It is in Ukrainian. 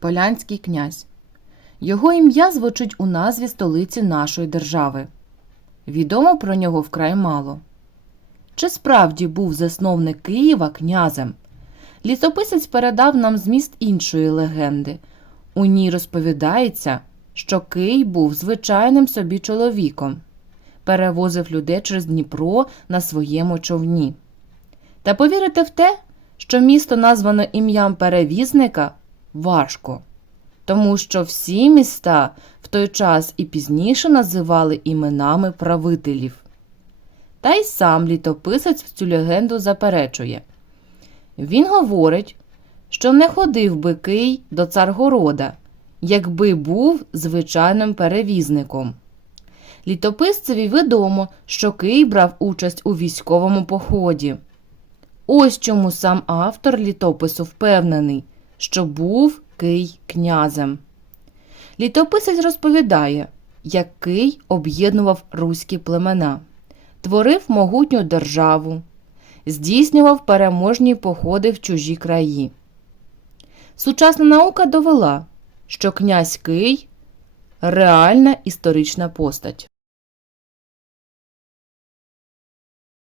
Полянський князь. Його ім'я звучить у назві столиці нашої держави. Відомо про нього вкрай мало. Чи справді був засновник Києва князем? Літописець передав нам зміст іншої легенди. У ній розповідається, що Кий був звичайним собі чоловіком, перевозив людей через Дніпро на своєму човні. Та повірити в те, що місто названо ім'ям перевізника, важко, тому що всі міста в той час і пізніше називали іменами правителів. Та й сам літописець цю легенду заперечує. Він говорить, що не ходив би Кий до Царгорода, якби був звичайним перевізником. Літописцеві відомо, що Кий брав участь у військовому поході. Ось чому сам автор літопису впевнений, що був Кий князем. Літописець розповідає, як Кий об'єднував руські племена, творив могутню державу, здійснював переможні походи в чужі краї. Сучасна наука довела, що князь Кий реальна історична постать.